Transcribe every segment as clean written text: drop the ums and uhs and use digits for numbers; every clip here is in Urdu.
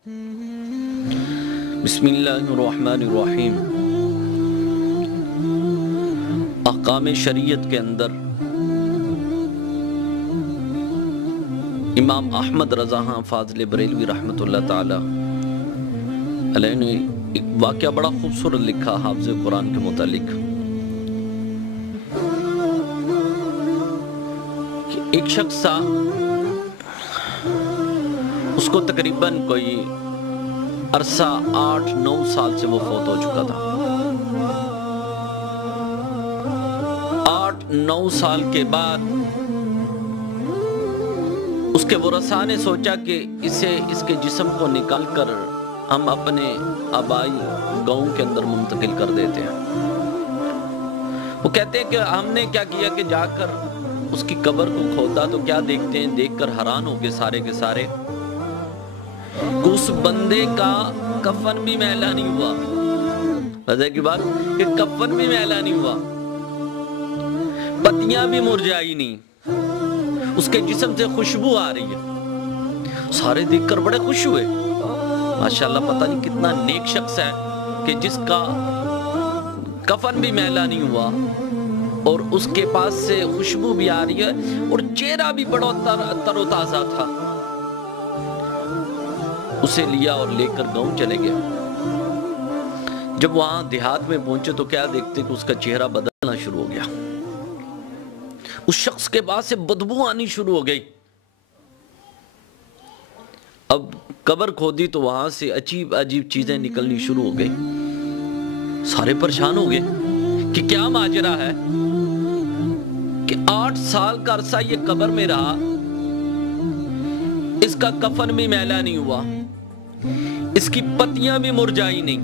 بسم اللہ الرحمن الرحیم۔ احکام شریعت کے اندر امام احمد رضا خان فاضل بریلوی رحمۃ اللہ تعالی علیہ نے ایک واقعہ بڑا خوبصورت لکھا حافظ قرآن کے متعلق کہ ایک شخص تھا، اس کو تقریباً کوئی عرصہ 8-9 سال سے وہ فوت ہو چکا تھا۔ 8-9 سال کے بعد اس کے ورثاء نے سوچا کہ اس کے جسم کو نکال کر ہم اپنے آبائی گاؤں کے اندر منتقل کر دیتے ہیں۔ وہ کہتے ہیں کہ ہم نے کیا کیا کہ جا کر اس کی قبر کو کھودا تو کیا دیکھتے ہیں، دیکھ کر حیران ہو گئے سارے کے سارے، اس بندے کا کفن بھی میلا نہیں ہوا۔ وجہ کی بات کہ کفن بھی میلا نہیں ہوا، پتیاں بھی مرجھائی نہیں، اس کے جسم سے خوشبو آ رہی ہے۔ سارے دیکھ کر بڑے خوش ہوئے، ماشاءاللہ پتہ نہیں کتنا نیک شخص ہے کہ جس کا کفن بھی میلا نہیں ہوا اور اس کے پاس سے خوشبو بھی آ رہی ہے اور چہرہ بھی بڑا تر و تازہ تھا۔ اسے لیا اور لے کر گاؤں چلے گئے۔ جب وہاں دیہات میں پہنچے تو کیا دیکھتے کہ اس کا چہرہ بدلنا شروع ہو گیا، اس شخص کے پاس سے بدبو آنی شروع ہو گئی۔ اب قبر کھودی تو وہاں سے عجیب عجیب چیزیں نکلنی شروع ہو گئی۔ سارے پریشان ہو گئے کہ کیا ماجرا ہے کہ 8 سال کا عرصہ یہ قبر میں رہا، اس کا کفن بھی میلا نہیں ہوا، اس کی پتیاں بھی مرجھائی نہیں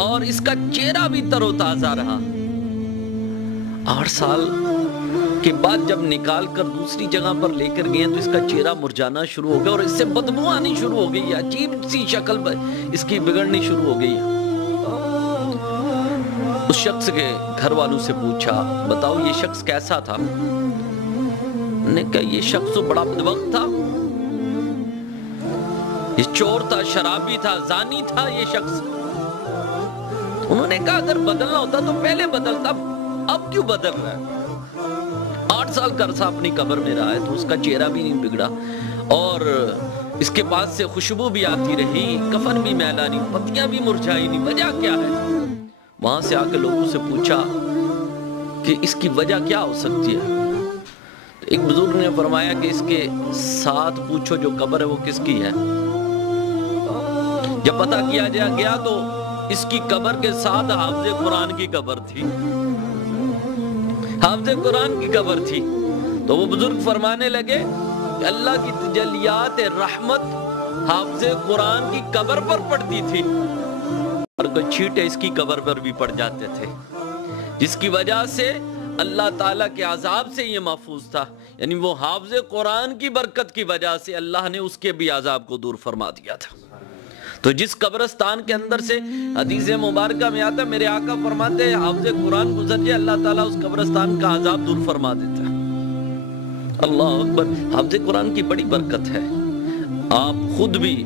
اور اس کا چہرہ بھی تر و تازہ رہا۔ 8 سال کے بعد جب نکال کر دوسری جگہ پر لے کر گئے تو اس کا چہرہ مرجھانا شروع ہو گیا اور اس سے بدبو آنی شروع ہو گئی، عجیب سی شکل اس کی بگڑنی شروع ہو گئی۔ اس شخص کے گھر والوں سے پوچھا، بتاؤ یہ شخص کیسا تھا؟ نے کہا یہ شخص تو بڑا بدبخت تھا، یہ چور تھا، شرابی تھا، زانی تھا یہ شخص۔ انہوں نے کہا اگر بدلنا ہوتا تو پہلے بدلتا، اب کیوں بدل رہا ہے؟ 8 سال کا عرصہ اپنی قبر میں رہا ہے تو اس کا چہرہ بھی نہیں بگڑا اور اس کے پاس سے خوشبو بھی آتی رہی، کفن بھی میلا نہیں، پتیاں بھی مرجھائی نہیں، وجہ کیا ہے؟ وہاں سے آ کے لوگوں سے پوچھا کہ اس کی وجہ کیا ہو سکتی ہے؟ ایک بزرگ نے فرمایا کہ اس کے ساتھ پوچھو جو قبر ہے وہ کس کی ہے۔ جب پتہ کیا گیا تو اس کی قبر کے ساتھ حافظ قرآن کی قبر تھی، حافظ قرآن کی قبر تھی۔ تو وہ بزرگ فرمانے لگے کہ اللہ کی تجلیات رحمت حافظ قرآن کی قبر پر پڑتی تھی اور کوئی چھینٹے اس کی قبر پر بھی پڑ جاتے تھے، جس کی وجہ سے اللہ تعالیٰ کے عذاب سے یہ محفوظ تھا۔ یعنی وہ حافظ قرآن کی برکت کی وجہ سے اللہ نے اس کے بھی عذاب کو دور فرما دیا تھا۔ تو جس قبرستان کے اندر سے حدیث مبارکہ میں آتا ہے، میرے آقا فرماتے ہیں حافظ قرآن گزر جائے اللہ تعالیٰ اس قبرستان کا عذاب دور فرما دیتا ہے۔ اللہ اکبر، حافظ قرآن کی بڑی برکت ہے۔ آپ خود بھی،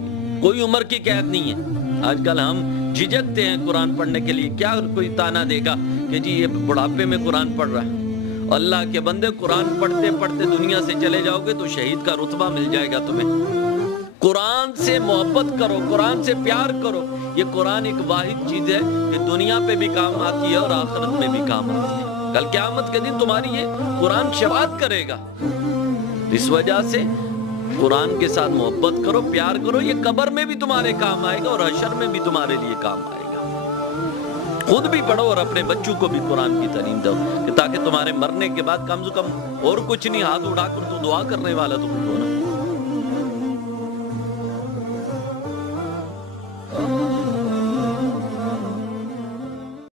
کوئی عمر کی قید نہیں ہے۔ آج کل ہم جھجکتے ہیں قرآن پڑھنے کے لیے، کیا کوئی تانا دے گا کہ جی یہ بڑھاپے میں قرآن پڑھ رہا ہے؟ اللہ کے بندے قرآن پڑھتے پڑھتے دنیا سے چلے جاؤ گے تو شہید کا رتبہ مل جائے گا تمہیں۔ قرآن سے محبت کرو، قرآن سے پیار کرو۔ یہ قرآن ایک واحد چیز ہے کہ دنیا پہ بھی کام آتی ہے اور آخرت میں بھی کام آتی ہے۔ کل قیامت کے دن تمہاری یہ قرآن شفاعت کرے گا۔ اس وجہ سے قرآن کے ساتھ محبت کرو، پیار کرو، یہ قبر میں بھی تمہارے کام آئے گا اور حشر میں بھی تمہارے لیے کام آئے گا۔ خود بھی پڑھو اور اپنے بچوں کو بھی قرآن کی تعلیم دو کہ تاکہ تمہارے مرنے کے بعد کم سے کم اور کچھ نہیں، ہاتھ اٹھا کر تو دعا کرنے والا تو کچھ ہونا۔